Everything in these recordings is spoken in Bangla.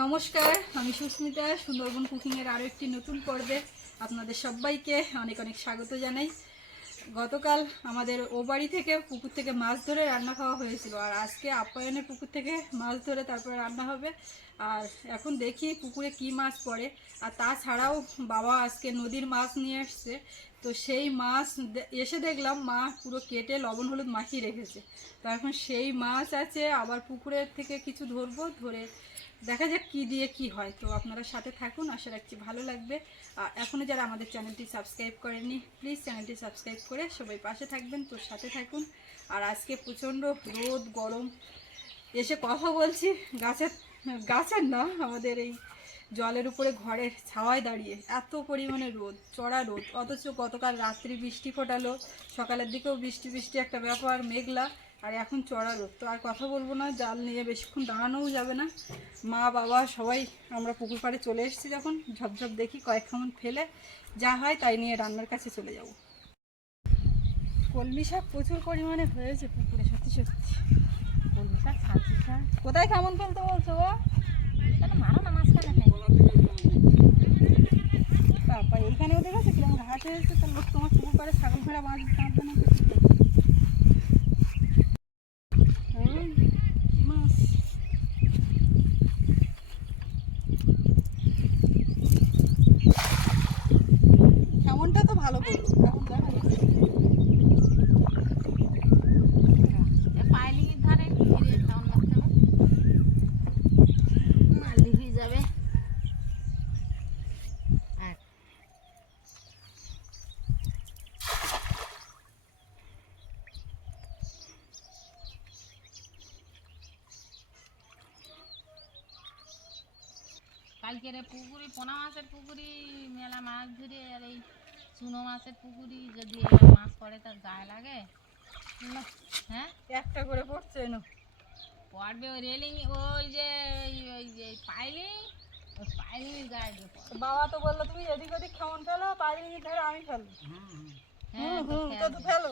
নমস্কার, আমি সুস্মিতা। সুন্দরবন কুকিংয়ের আরও একটি নতুন পর্বে আপনাদের সবাইকে অনেক অনেক স্বাগত জানাই। গতকাল আমাদের ও বাড়ি থেকে পুকুর থেকে মাছ ধরে রান্না খাওয়া হয়েছিল, আর আজকে আপ্যায়নের পুকুর থেকে মাছ ধরে তারপরে রান্না হবে। আর এখন দেখি পুকুরে কি মাছ পড়ে। আর তাছাড়াও বাবা আজকে নদীর মাছ নিয়ে এসছে, তো সেই মাছ এসে দেখলাম মা পুরো কেটে লবণ হলুদ মাখিয়ে রেখেছে। তো এখন সেই মাছ আছে, আবার পুকুরের থেকে কিছু ধরবো, ধরে দেখা যাক কী দিয়ে কি হয়। তো আপনারা সাথে থাকুন, আশা রাখছি ভালো লাগবে। আর এখনও যারা আমাদের চ্যানেলটি সাবস্ক্রাইব করেননি, প্লিজ চ্যানেলটি সাবস্ক্রাইব করে সবাই পাশে থাকবেন, তো সাথে থাকুন। আর আজকে প্রচণ্ড রোদ গরম, এসে কথা বলছি গাছের না, আমাদের এই জলের উপরে ঘরের ছাওয়ায় দাঁড়িয়ে, এত পরিমাণে রোদ, চড়া রোদ। অথচ গতকাল রাত্রি বৃষ্টি ফোটালো, সকালের দিকেও বৃষ্টি বৃষ্টি একটা ব্যাপার, মেঘলা, আর এখন চড়া রোদ। তো আর কথা বলবো না, জাল নিয়ে বেশিক্ষণ দাঁড়ানোও যাবে না। মা বাবা সবাই আমরা পুকুর পাড়ে চলে এসেছি, যখন ঝপঝপ দেখি কয়েক খামন ফেলে যা হয় তাই নিয়ে রান্নার কাছে চলে যাব। কলমি শাক প্রচুর পরিমাণে হয়েছে পুকুরে, সত্যি সত্যি। কলমি শাক, ছাঁচি শাক, কোথায় কেমন ফেলতে বলছো গো? তাহলে মারো না মাঝখানে। বাবা, এইখানেও দেখেছো কিরকম ঘাট হয়েছে, তার লোক তোমার পুকুর পাড়ে ছাগল ভেড়া মাছ কাঁদবে না? মাছ কেমনটা তো ভালো করলো, এখন দেখা যাচ্ছে। পাইলিংয়ের ধারে ফিরে টাউন মাধ্যমে মারলি হয়ে যাবে। আর কালকের পুকুরি, পোনা মাছের পুকুরি মেলা মাছ ধরে, আর এই চুনো মাছের পুকুরি যদি এবার মাছ পড়ে তার গায়ে লাগে না, হ্যাঁ। একটা করে পড়ছে না, পড়বে ওই রেলিং, ওই যে ওই যে পাইলিং, ওই পাইলিংয়ের গায়ে দিয়ে পড়ে। বাবা তো বললো তুমি এদিক ওদিক কেমন ফেলো, পাইলিং ধরে আমি ফেলো। হ্যাঁ তো তো ফেলো।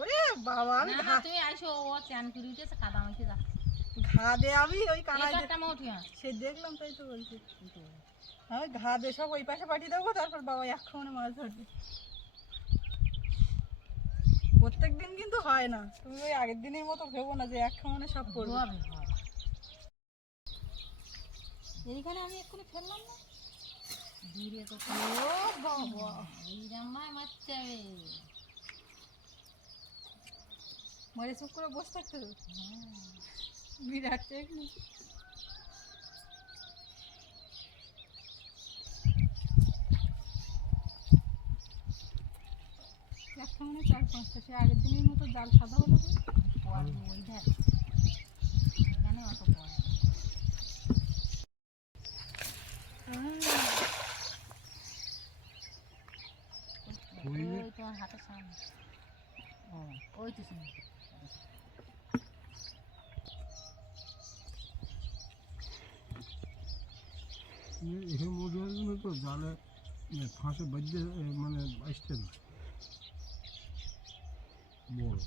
ওরে বাবা, আমি না, তুমি আইসো, ও চ্যান করে উঠেছে, কাদা মাখে যাচ্ছে। ঘা দে, আমি ওই কানায় সে দেখলাম, তাই তো বলছি। আমি ঘা দে সব ওই পাশে পাঠিয়ে দেবো, তারপর বাবা এক খামনে মাছ ধরবে। প্রত্যেক দিন কিন্তু হয় না, তুমি ওই আগের দিনের মতো ভেবো না যে এক খামনে সব পড়বে। এইখানে আমি এক্ষুনি ফেললাম না, দূরে তো ও বাবা, এই রাম্মায় মারতে হবে। মারে চুপ করে বসে থাকতে হবে। বিরাট টেকনিক। এক খামনে 4-5টা, সে আগের দিনের মতো জাল সাদা হলো তো। পড়বে ওই ধারে, এখানে অত পড়ে না। ওই তোমার হাতের সামনে, ওই তো শুনে এখানে মজুরের জন্য তো জালে ফাঁসে বাজতে মানে আসতে না বড়।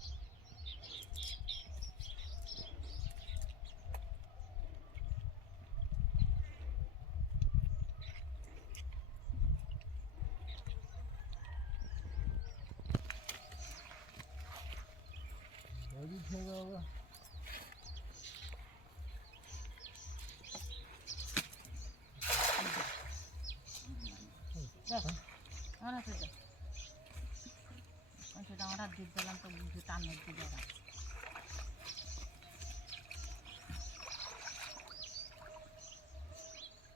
সেটা আমার হাত দিয়ে দিলাম, তো বুঝে টানের দিকে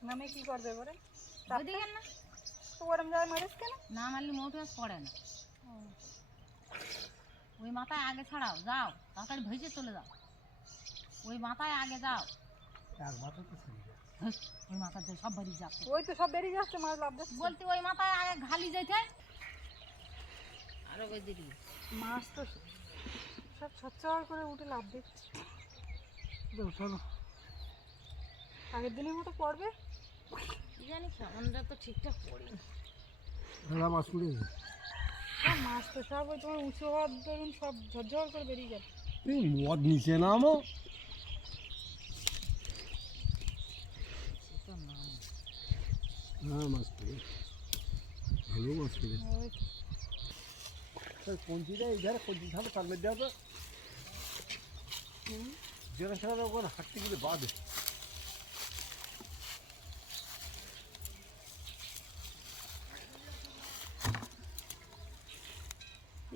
মানে কি করবে এবারে? ওইদিকে না, তো ওরম জায়গায় মারিস কেন? না মারলে মোটে মাছ পড়ে না। ওই মাথায় আগে ছাড়াও, যাও তাড়াতাড়ি ভেসে চলে যাও, ওই মাথায় আগে যাও। ওই মাথা দিয়ে সব বেরিয়ে যাচ্ছে, ওই তো সব বেরিয়ে যাচ্ছে, মাছ লাভ যাচ্ছে। বলতে ওই মাথায় আগে ঘালি যেতে আরো বেরিয়ে মাছ তো সব সচ্চর করে উঠে লাভ দিচ্ছে। চলো আগের দিনের মতো পড়বে, কি জানি, আমরা তো ঠিকঠাক পড়ি। ভেড়া মাছ উড়েছে। মাছ তো সব ওই তোমার উঁচু হওয়ার ধরুন সব ঝরঝর করে বেরিয়ে যাবে। মদ নিচে নামো, হ্যাঁ মাছ পড়ে ভালো মাছ পড়ে কঞ্চিটা এই ধারে কঞ্চি ছাড়া তার মধ্যে হবে যেখানে সেখানে ওখানে হাঁটতে গেলে বাঁধে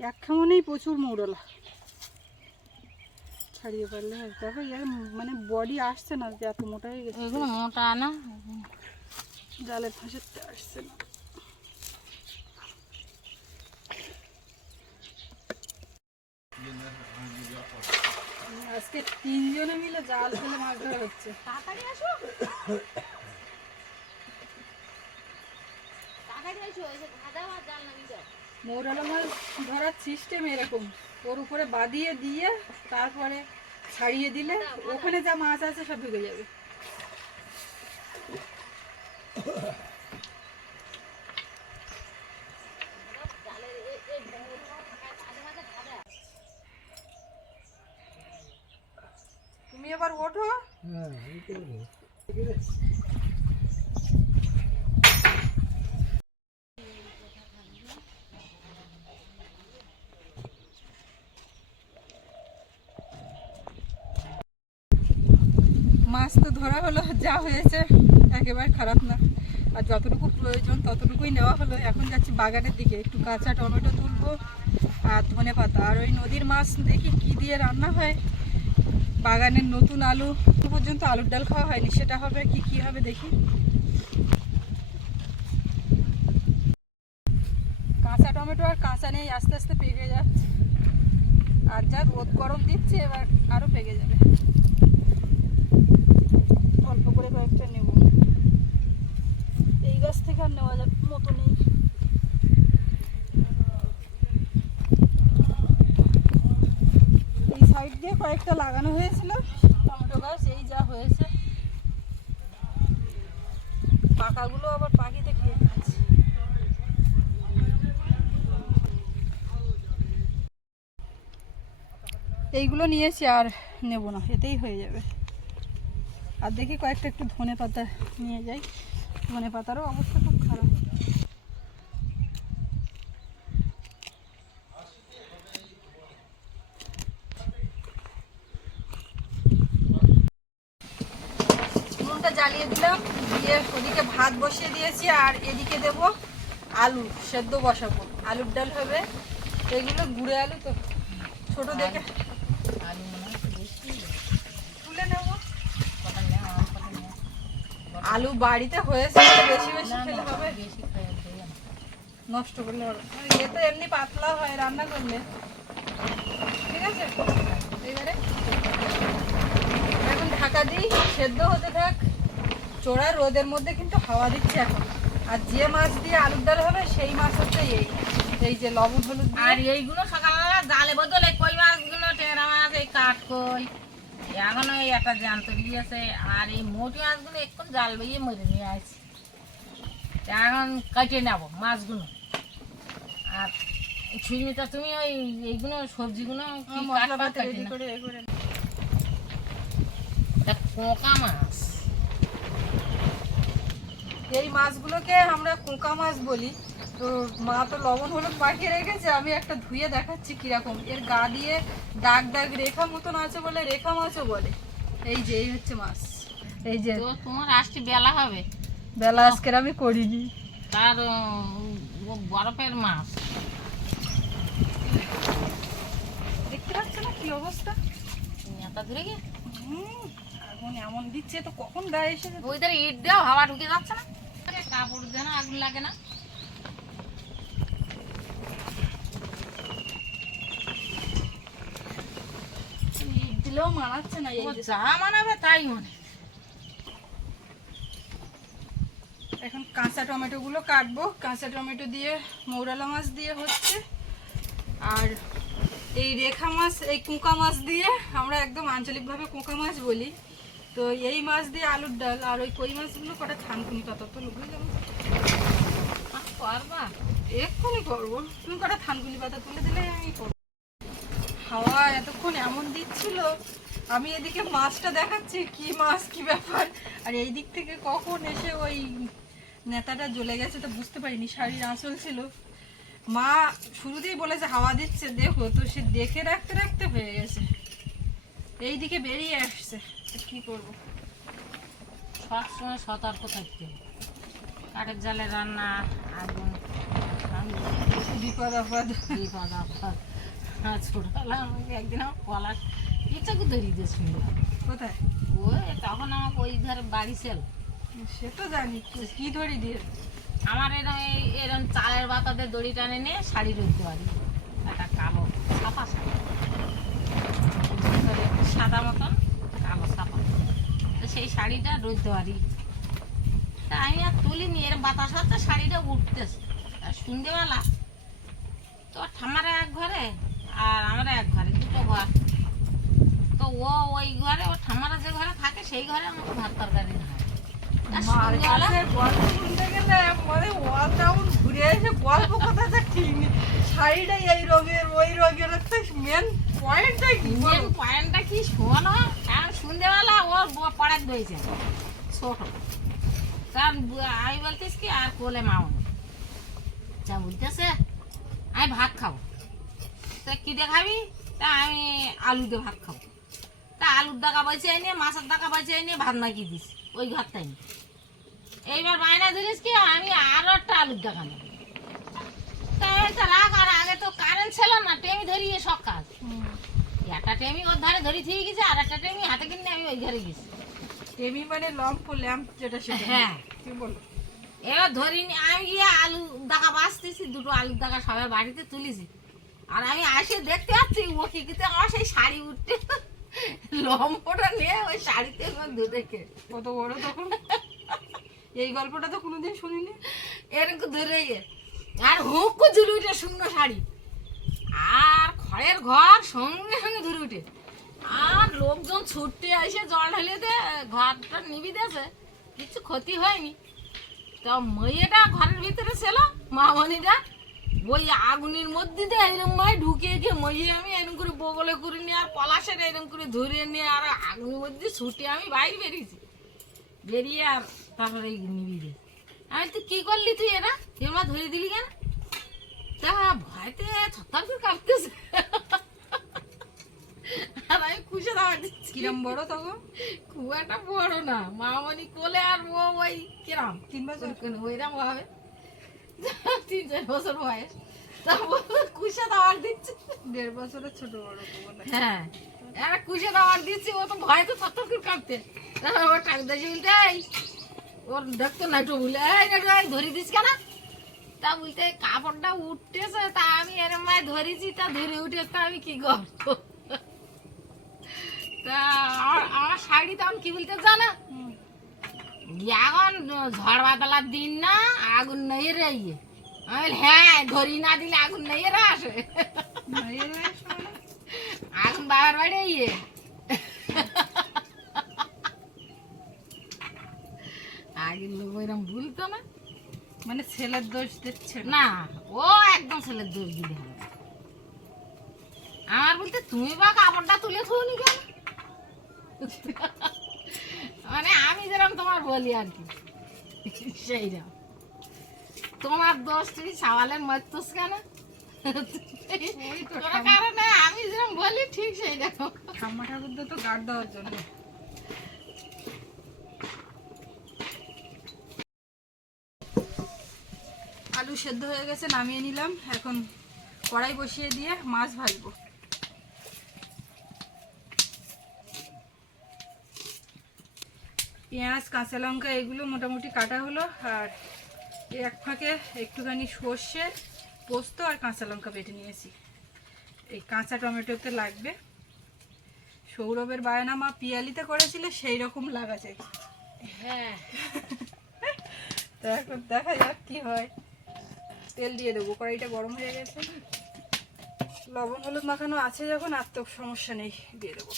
এক খামনেই প্রচুর মৌরলা ছাড়িয়ে পারলে হয়। দেখো ইয়ার মানে বডি আসছে না, যে এত মোটা হয়ে গেছে, এগুলো মোটা না, জালের ফাঁসেতে আসছে না। আজকে 3 জনে মিলে জাল ফেলে মাছ ধরা হচ্ছে। তাড়াতাড়ি আসো, তাড়াতাড়ি আসো, এসে ভাজা আর জাল নামিয়ে দাও। মৌরলা মাছ ধরার সিস্টেম এরকম, ওর উপরে বাঁধিয়ে দিয়ে তারপরে ছাড়িয়ে দিলে ওখানে যা মাছ আছে সব ঢুকে যাবে। তুমি এবার ওঠো। হ্যাঁ মাছ তো ধরা হলো, যা হয়েছে একেবারে খারাপ না, আর যতটুকু প্রয়োজন ততটুকুই নেওয়া হলো। এখন যাচ্ছি বাগানের দিকে, একটু কাঁচা টমেটো তুলবো আর ধনে পাতা, আর ওই নদীর মাছ দেখি কি দিয়ে রান্না হয়। বাগানের নতুন আলু, পর্যন্ত আলুর ডাল খাওয়া হয়নি, সেটা হবে কি হবে দেখি। কাঁচা টমেটো আর কাঁচা নেই, আস্তে আস্তে পেকে যাচ্ছে, আর যা রোদ গরম দিচ্ছে এবার আরও পেকে যাবে। অল্প করে কয়েকটা নেব, এই গাছ থেকে আর নেওয়া যাবে মতো নেই। এই সাইড দিয়ে কয়েকটা লাগানো হয়েছিল টমেটো গাছ, এই যা হয়েছে। পাকাগুলো আবার পাখিতে খেয়ে নিচ্ছে। এইগুলো নিয়েছি, আর নেব না, এতেই হয়ে যাবে। আর দেখি কয়েকটা একটু ধনে পাতা নিয়ে যাই, ধনে পাতারও অবস্থা খুব খারাপ। নুনটা জ্বালিয়ে দিলাম, দিয়ে ওদিকে ভাত বসিয়ে দিয়েছি, আর এদিকে দেব আলু সেদ্ধ বসাবো, আলুর ডাল হবে। এগুলো গুঁড়ে আলু তো, ছোট দেখে আলু মনে হয় বেশি, তুলে নেবো। কটা নেওয়া আর কটা নেওয়া, আলু বাড়িতে হয়েছে, বেশি বেশি খেলে হবে, বেশি খাওয়া দেবে না। নষ্ট করলে হবে। এ তো এমনি পাতলা হয় রান্না করলে, ঠিক আছে। এবারে এখন ঢাকা দিই, সেদ্ধ হতে থাক। চোড়া রোদের মধ্যে কিন্তু হাওয়া দিচ্ছে এখন। আর যে মাছ দিয়ে আলুর ডাল হবে সেই মাছ হচ্ছে এই যে লবণ হলুদ দিয়ে। আর এইগুলো সকালবেলা জালে বদলে কই মাছগুলো, টেরা মাছ, এই কাঠ কই, এখন ওই একটা জ্যান্ত দিয়েছে। আর এই মোটি মাছগুলো একটু জাল বেয়ে মরে নিয়ে আসছি, এখন কেটে নেবো মাছগুলো। আর ছুঁড়িটা তুমি ওই এইগুলো সবজিগুলো কি মশলা কাটবা, পাতি কেটে রেডি নাও। করে এ করে। এটা কোঁকা মাছ, এই মাছগুলোকে আমরা কোঁকা মাছ বলি। তো মা তো লবণ হলুদ মাখিয়ে রেখেছে, আমি একটা ধুয়ে দেখাচ্ছি কিরকম। এর গা দিয়ে দাগ দাগ রেখা মতন আছে বলে রেখা মাছও বলে। এই যে এই হচ্ছে মাছ, এই যে। তো তোমার আসতে বেলা হবে, বেলা আজকের আমি করিনি। তার বরফের মাছ দেখতে পাচ্ছ না কি অবস্থা? নেতা ধরে গিয়ে আগুন এমন দিচ্ছে, তো কখন গায়ে এসে ওই ধারে ইট দেওয়া, হাওয়া ঢুকে যাচ্ছে না, কাপড় যেন আগুন লাগে না। ইট দিলেও মানাচ্ছে না। এই ও যে যা মানাবে তাই মনে। এখন কাঁচা টমেটো গুলো কাটবো, কাঁচা টমেটো দিয়ে মৌরলা মাছ দিয়ে হচ্ছে। আর এই রেখা মাছ, এই কোঁকা মাছ দিয়ে, আমরা একদম আঞ্চলিকভাবে কোঁকা মাছ বলি। তো এই মাছ দিয়ে আলুর ডাল। আর ওই কই মাছগুলো কটা থানকুনি পাতা তো লুকিয়ে যাবো, করবা এক্ষুনি করবো। তুমি কটা থানকুনি পাতা তুলে দিলে আমি করবো। হাওয়া এতক্ষণ এমন দিচ্ছিল, আমি এদিকে মাছটা দেখাচ্ছি কি মাছ কি ব্যাপার, আর এই দিক থেকে কখন এসে ওই নেতাটা জ্বলে গেছে তো বুঝতে পারিনি, শাড়ির আঁচল ছিল। মা শুরুতেই বলেছে হাওয়া দিচ্ছে দেখো, তো সে দেখে রাখতে রাখতে হয়ে গেছে, এইদিকে বেরিয়ে আসছে। তো কি করবো? সবসময় সতর্ক থাকতে হবে। কাঠের জালে রান্না, আগুন, বিপদ আপদ। বিপদ আপদ। ছোটবেলা আমাকে একদিন আমার পলাশ ইচ্ছাকে ধরিয়ে দিয়ে শুনলাম। কোথায়? ওই তখন আমাকে ওই ঘরে বাড়ি ছিল। সে তো জানি, কি ধরি দিয়ে? আমার এরকম চালের বাতাতে দড়ি টানে নিয়ে শাড়ি রইতে পারি, একটা কালো ছাপা শাড়ি, ভিতরে একটু সাদা মতন কালো ছাপা, তো সেই শাড়িটা রইতে পারি। তা আমি আর তুলিনি, এর বাতাস হচ্ছে শাড়িটা উঠতেছে। আর সন্ধ্যেবেলা তো ঠামার এক ঘরে আর আমরা এক ঘরে, দুটো ঘর। তো ও ওই ঘরে, ও ঠামারা যে ঘরে থাকে সেই ঘরে আমাকে ভাত তরকারি হয়। আর মার সন্ধ্যেবেলা কাছে গল্প শুনতে গেলে মানে ওয়াল রাউন্ড ঘুরে এসে গল্প কোথায় তা ঠিক নেই। শাড়িটা এই রঙের ওই রঙের, একটা মেন পয়েন্টটাই কি মেন পয়েন্টটা কি শোনো, কারণ সন্ধ্যেবেলা ওর পড়ার দইছে ছোট, কারণ আমি বলতেছি কি আর কোলে মাও যা বলতেছে আমি ভাত খাবো। তা কি দিয়ে খাবি? তা আমি আলু দিয়ে ভাত খাবো। তা আলুর টাকা বেঁচে নিয়ে, মাছের টাকা বেঁচে নিয়ে ভাত মাখিয়ে দিস ওই ঘরটাই নিয়ে। এইবার বায়না ধরিস কি আমি আরো একটা আলুর টাকা নেব। তা রাখ, আর আগে তো কারেন্ট ছিল না, টেমি ধরিয়ে সব কাজ। একটা টেমি ওর ধারে ধরি থেকে গেছে, আর একটা টেমি হাতে কিনে আমি ওই ঘরে গেছি। টেমি মানে লম্প ল্যাম্প যেটা সেটা? হ্যাঁ। কি বলো? এবার ধরিনি, আমি গিয়ে আলু দাকা বাঁচতেছি, দুটো আলুর দাকা সবাই বাড়িতে তুলেছি। আর আমি আসে দেখতে পাচ্ছি ও কি কিন্তু আমার সেই শাড়ি উঠতে লম্পটা নিয়ে ওই শাড়িতে ধরেকে। কত বড় তখন! এই গল্পটা তো কোনোদিন শুনিনি। এরকম ধরে আর হুঁকু ঝুলে উঠে শূন্য শাড়ি, আর খড়ের ঘর সঙ্গে সঙ্গে ধরে উঠে। আর লোকজন ছুটতে এসে জল ঢালিয়ে দিয়ে ঘরটা নিবি দিয়েছে, কিছু ক্ষতি হয়নি। তো মেয়েটা ঘরের ভিতরে ছিল, মামনিটা ওই আগুনের মধ্যে দিয়ে এরকম মাই ঢুকিয়ে গিয়ে মেয়ে আমি এরকম করে বগলে করে নিয়ে আর পলাশের এরকম করে ধরে নিয়ে আর আগুনের মধ্যে ছুটে আমি বাইরে বেরিয়েছি। বেরিয়ে আর তারপরে নিবি দিয়ে আমি, তুই কি করলি? তুই এরা এবার ধরে দিলি কেন? তা ভয়তে থরথর করে কাঁপতেছে। আর আমি খুশি দাওয়া দিচ্ছি। কিরম বড় তখন? খুব একটা বড় না, মামনি কোলে আর ও ওই কিরম 3 বছর? ওইরকম হবে, 3-4 বছর বয়স। তারপর কুশে দাওয়ার দিচ্ছি। 1.5 বছরের ছোট বড় তো বলে। হ্যাঁ, একটা কুশে দাওয়ার দিচ্ছি, ও তো ভয়তে থরথর করে কাঁপতে। তারপর ওর টাকদাসি বলতে ওর দেখতো না একটু বলে এই ধরে দিস কেন? তা বলতে কাপড়টা উঠতেছে, তা আমি এরম মায় ধরেছি, তা ধরে উঠে তা আমি কি করবো? তা আমার শাড়ি তখন কি বলতে জানা, এখন ঝড় বাদলার দিন না, আগুন নেই রে ইয়ে। আমি বলি, হ্যাঁ ধরি না দিলে আগুন নেই রে আসে। আগুন বাবার বাড়ি ইয়ে। আগের লোক ওইরকম ভুলতো না। মানে ছেলের দোষ দিচ্ছে না? না, ও একদম ছেলের দোষ দিলে হবে। আমার বলতে তুমি বা কাপড়টা তুলে থুনি কেন? মানে আমি যেরকম তোমার বলি আর কি, সেইরকম। তোমার দোষ তুমি সাওয়ালের মারতোস কেন? ওই তো কোনো কারণে আমি যেরকম বলি ঠিক সেইরকম। ঠাম্মা ঠাকুরদা তো গার্ড দেওয়ার জন্য। আলু সেদ্ধ হয়ে গেছে, নামিয়ে নিলাম। এখন কড়াই বসিয়ে দিয়ে মাছ ভাজবো। পেঁয়াজ, কাঁচা লঙ্কা এগুলো মোটামুটি কাটা হলো। আর এক ফাঁকে একটুখানি সর্ষে, পোস্ত আর কাঁচা লঙ্কা বেটে নিয়েছি। এই কাঁচা টমেটোতে লাগবে। সৌরভের বায়না মা পিয়ালিতে করেছিল, সেই রকম লাগা চাই। হ্যাঁ, তো এখন দেখা যাক কি হয়। তেল দিয়ে দেবো, কড়াইটা গরম হয়ে গেছে। লবণ হলুদ মাখানো আছে যখন, আর তো সমস্যা নেই, দিয়ে দেবো।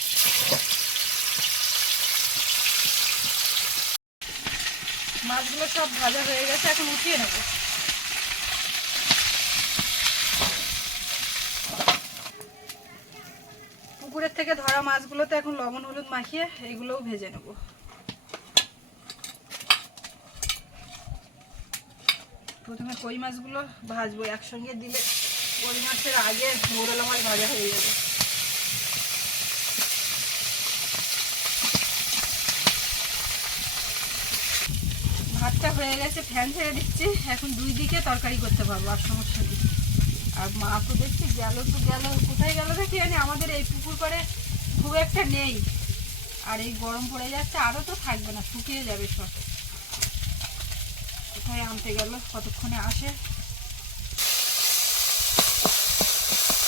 মাছগুলো সব ভাজা হয়ে গেছে, এখন উঠিয়ে নেবো। পুকুরের থেকে ধরা মাছগুলোতে এখন লবণ হলুদ মাখিয়ে এগুলোও ভেজে নেবো। প্রথমে কই মাছগুলো ভাজবো, একসঙ্গে দিলে কই মাছের আগে মৌরলা মাছ ভাজা হয়ে যাবে। ভাতটা হয়ে গেছে, ফ্যান ছেড়ে দিচ্ছি। এখন দুই দিকে তরকারি করতে পারবো, আর সমস্যা নেই। আর মা তো দেখছি গেল তো গেল, কোথায় গেল দেখি জানি। আমাদের এই পুকুর পাড়ে খুব একটা নেই, আর এই গরম পড়ে যাচ্ছে, আরও তো থাকবে না, শুকিয়ে যাবে সব। কোথায় আনতে গেল, কতক্ষণে আসে।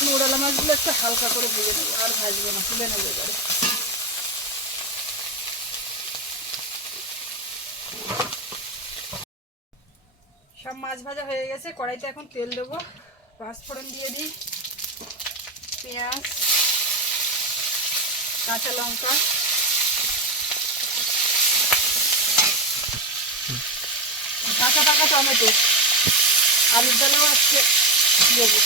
মৌরলা মাছগুলো একটু হালকা করে ভেজে নেবো, আর ভাজবো না, তুলে নেবো এবারে। সব মাছ ভাজা হয়ে গেছে, কড়াইতে এখন তেল দেবো। পাঁচফোড়ন দিয়ে দিই, পেঁয়াজ, কাঁচা লঙ্কা, কাঁচা পাকা টমেটো, আলুর ডালেও আজকে দেবো।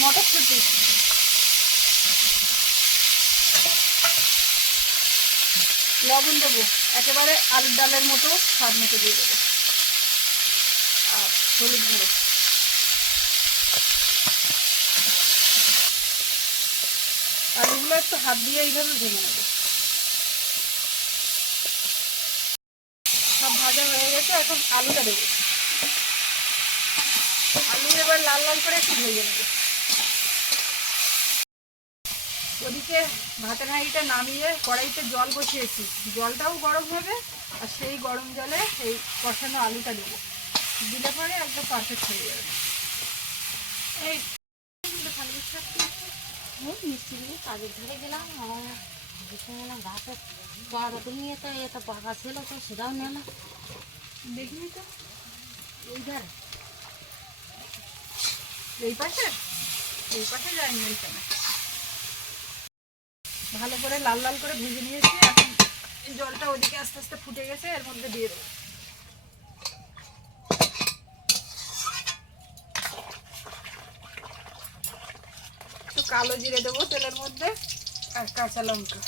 মটরশুঁটি, লবণ দেবো একেবারে আলুর ডালের মতো, স্বাদ মতো দিয়ে দেবো। আর হলুদ গুঁড়ো, আলুগুলো একটু হাত দিয়ে এইভাবে ভেঙে নেবো। সব ভাজা হয়ে গেছে, এখন আলুটা দেবো। আলু এবার লাল লাল করে একটু ভেজে নেবো। ওদিকে ভাতের হাঁড়িটা নামিয়ে কড়াইতে জল বসিয়েছি, জলটাও গরম হবে। আর সেই গরম জলে এই কষানো আলুটা দেবো, দিলে পরে একদম পারফেক্ট হয়ে যাবে। এই মিষ্টি দিয়ে কাজের ধরে গেলাম, বিকেলবেলা গাছে বাগাতে নিয়ে তো এটা পাকা ছিল, তো সেটাও নেয় না। দেখিনি তো, এই ধারে এই পাশে, এই পাশে যায়নি ওইখানে। ভালো করে লাল লাল করে ভেজে নিয়েছি। এখন এই জলটা ওদিকে আস্তে আস্তে ফুটে গেছে, এর মধ্যে দিয়ে দেবো। একটু কালো জিরে দেবো তেলের মধ্যে, আর কাঁচা লঙ্কা,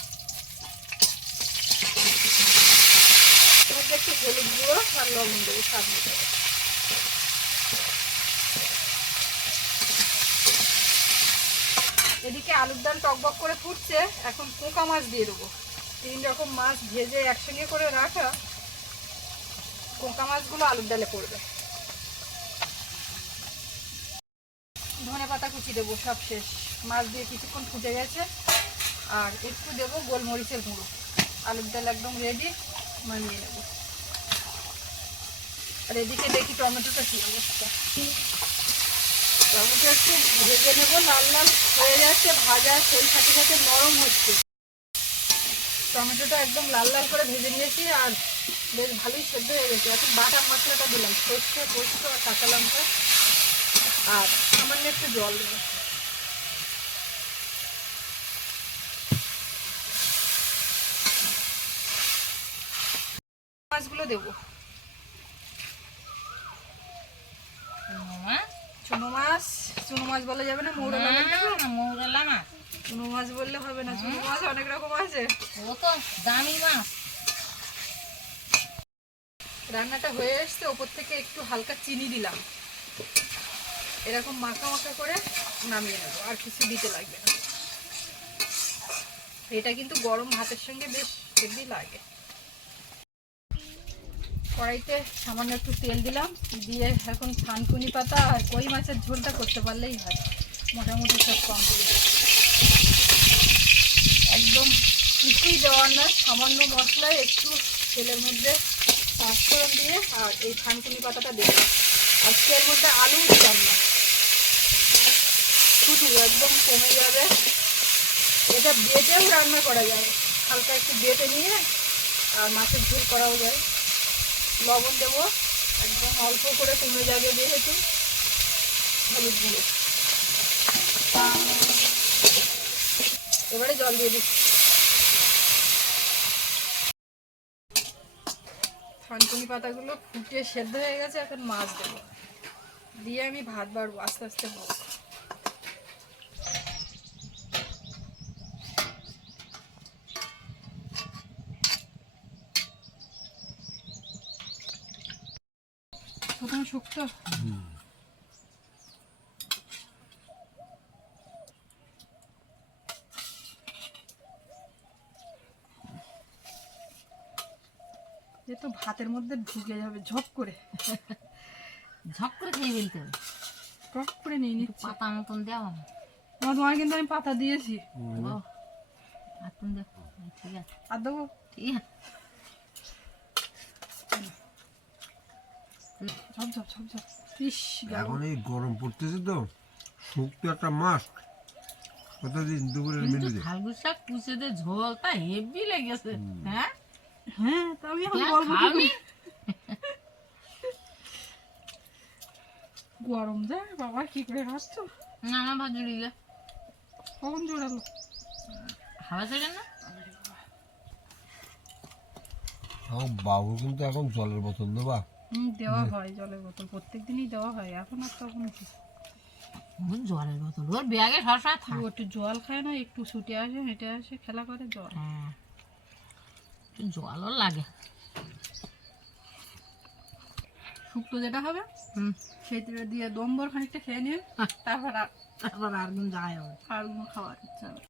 এর মধ্যে একটু হলুদ গুঁড়ো আর লবণ দেবো স্বাদ মতো। এদিকে আলুর ডাল টকবক করে ফুটছে, এখন পোকা মাছ দিয়ে দেবো। 3 রকম মাছ ভেজে একসঙ্গে করে রাখা, পোকা মাছগুলো আলুর ডালে পড়বে। ধনে পাতা কুচি দেবো, সব শেষ। মাছ দিয়ে কিছুক্ষণ ফুটে গেছে, আর একটু দেবো গোলমরিচের গুঁড়ো। আলুর ডাল একদম রেডি, মানিয়ে নেব। আর এদিকে দেখি টমেটোটা কি অবস্থা। টমেটো একটু ভেজে নেবো, লাল লাল হয়ে যাচ্ছে, ভাজা সেই সাথে সাথে নরম হচ্ছে। টমেটোটা একদম লাল লাল করে ভেজে নিয়েছি, আর বেশ ভালোই সেদ্ধ হয়ে গেছে। এখন বাটা মশলাটা দিলাম, সর্ষে, পোস্ত আর কাঁচা লঙ্কা, আর সামান্য একটু জল দেবো। মাছগুলো দেবো। চুনো মাছ, চুনো মাছ বলা যাবে না, মৌরলা বলতে হবে। মৌরলা মাছ, চুনো মাছ বললে হবে না, চুনো মাছ অনেক রকম আছে। ও তো দামি মাছ। রান্নাটা হয়ে এসছে, ওপর থেকে একটু হালকা চিনি দিলাম। এরকম মাখা মাখা করে নামিয়ে নেবো, আর কিছু দিতে লাগবে না। এটা কিন্তু গরম ভাতের সঙ্গে বেশ হেভি লাগে। কড়াইতে সামান্য একটু তেল দিলাম, দিয়ে এখন থানকুনি পাতা আর কই মাছের ঝোলটা করতে পারলেই হয়। মোটামুটি সব কমপ্লিট, একদম কিছুই দেওয়ার না, সামান্য মশলায় একটু তেলের মধ্যে পাঁচফোড়ন দিয়ে আর এই থানকুনি পাতাটা দেবো। আজকে এর মধ্যে আলু দিলাম না, শুধু একদম কমে যাবে। এটা বেটেও রান্না করা যায়, হালকা একটু বেটে নিয়ে আর মাছের ঝোল করাও যায়। লবণ দেবো একদম অল্প করে, কমে যাবে যেহেতু। হলুদ গুঁড়ো, এবারে জল দিয়ে দিচ্ছি। থানকুনি পাতাগুলো ফুটিয়ে সেদ্ধ হয়ে গেছে, এখন মাছ দেবো, দিয়ে আমি ভাত বাড়বো আস্তে আস্তে হোক। শক্ত। এ তো ভাতের মধ্যে ঢুকে যাবে ঝপ করে, ঝপ করে খেয়ে ফেলতে হবে, টক করে নিয়ে একটু নিচ্ছে। পাতা মতন দেওয়া না। তোমার কিন্তু আমি পাতা দিয়েছি। ও আতুন দেখো, ঠিক আছে, আর দেবো? ঠিক আছে। ঝপ ঝপ ঝপ ঝপ। ইস গেল। এখন এই গরম পড়তেছে তো শুক্তো একটা মাস্ট। কতদিন দুপুরের কিন্তু মেনুতে খালগুর শাক পুষে দে ঝোলটা হেভি লেগেছে। হ্যাঁ হ্যাঁ, তা আমি এখন হ্যাঁ, বলবো কি খাবি? করে? গরম যায় বাবা, কি করে খাচ্ছ? না আমার ভাত জুড়ে গেলে কখন জোড়ালো? হাওয়া ছেড়ে না। বাবু কিন্তু এখন জলের বোতল দেবা। দেওয়া হয় জলের বোতল, প্রত্যেক দিনই দেওয়া হয়। এখন আর তখন কি? ওর জলের বোতল ওর ব্যাগে সবসময় ও থাকে। একটু জল খায় না, একটু ছুটে আসে, হেঁটে আসে, খেলা করে, জল। হ্যাঁ একটু জলও লাগে। শুক্তো যেটা হবে হুম সেইটা দিয়ে দম্বর খানিকটা খেয়ে নিয়ে তারপর তারপর আর কোন যায় হবে। আর কোনো খাওয়ার ইচ্ছা হবে।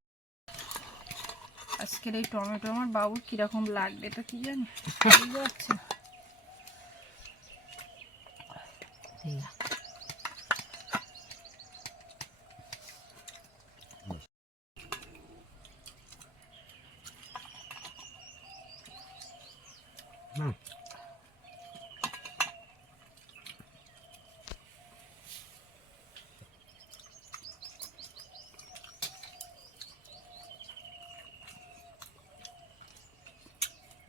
আজকের এই টমেটো আমার বাবুর কিরকম লাগবে তো কি জানি, বুঝতে পারছি না। ঠিক আছে হুম।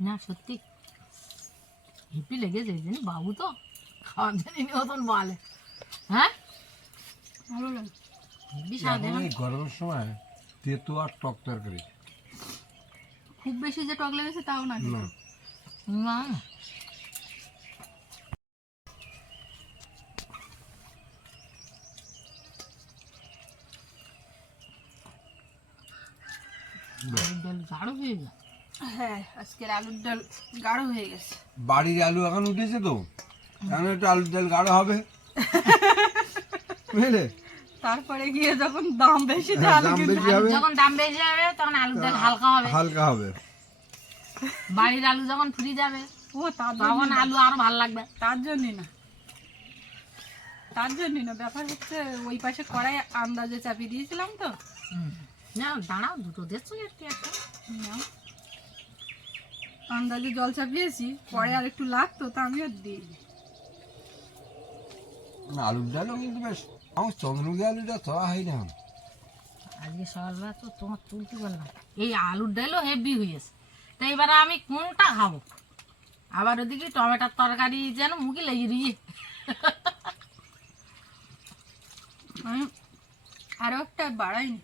না সত্যি হেপি লেগেছে জানি বাবু তো খাওয়ার জানি মতন বলে। হ্যাঁ ভালো লাগে। হেপি স্বাদ এখন এই গরমের সময় তেতো আর টক তরকারি। খুব বেশি যে টক লেগেছে তাও না কিন্তু। না না ডাল গাঢ় হয়ে যায়। হ্যাঁ, আজকের আলুর ডাল গাঢ় হয়ে গেছে। বাড়ির আলু এখন উঠেছে তো, এখন একটু আলুর ডাল গাঢ় হবে, বুঝলে? তারপরে গিয়ে যখন দাম বেশি হ্যাঁ, আলু দাম কিন্তু বেশি হবে, যখন দাম বেশি হবে তখন আলুর ডাল হালকা হবে। হালকা হবে। বাড়ির আলু যখন ফ্রি যাবে ও তার তখন জন্য আলু আরো ভালো লাগবে। তার জন্যই না, তার জন্যই না। ব্যাপার হচ্ছে ওই পাশে কড়াই আন্দাজে চাপিয়ে দিয়েছিলাম তো। না দাঁড়াও দুটো দেখছো একটু একটা নাও। আন্দাজে জল চাপিয়েছি, পরে আর একটু লাগতো তা আমি আর দিই। না, আলুর ডালও কিন্তু বেশ, আমার চন্দ্রমুখী আলুটা তোলা হয় না। আজকে সকালবেলা তো তোমার তুলতে পারলাম, এই আলুর ডালও হেভি হয়েছে। তো এবারে আমি কোনটা খাবো? আবার ওদিকে টমেটোর তরকারি যেন মুখে লেগে দিয়ে। আমি আরো একটা বাড়াইনি।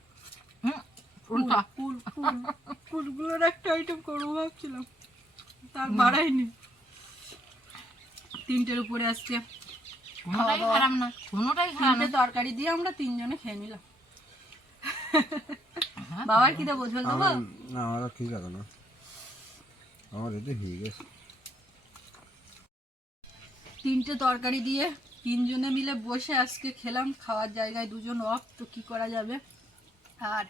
কোনটা? ফুল ফুল ফুলগুলোর একটা আইটেম করবো ভাবছিলাম, তার বাড়াইনি। তিনটের উপরে আজকে কোনোটাই খারাপ না, কোনোটাই খারাপ না। তিনটে তরকারি দিয়ে আমরা তিনজনে খেয়ে নিলাম। হ্যাঁ, বাবার কি দেবো, ঝোল দেবো? না, আমার ঠিক আছে না, আমার এতে হয়ে গেছে। তিনটে তরকারি দিয়ে তিনজনে মিলে বসে আজকে খেলাম। খাওয়ার জায়গায় দুজন অফ, তো কি করা যাবে। আর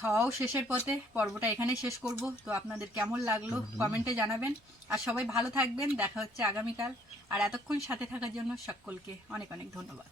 খাওয়াও শেষের পথে, পর্বটা এখানে শেষ করব। তো আপনাদের কেমন লাগলো কমেন্টে জানাবেন। আর সবাই ভালো থাকবেন, দেখা হচ্ছে আগামীকাল। আর এতক্ষণ সাথে থাকার জন্য সকলকে অনেক অনেক ধন্যবাদ।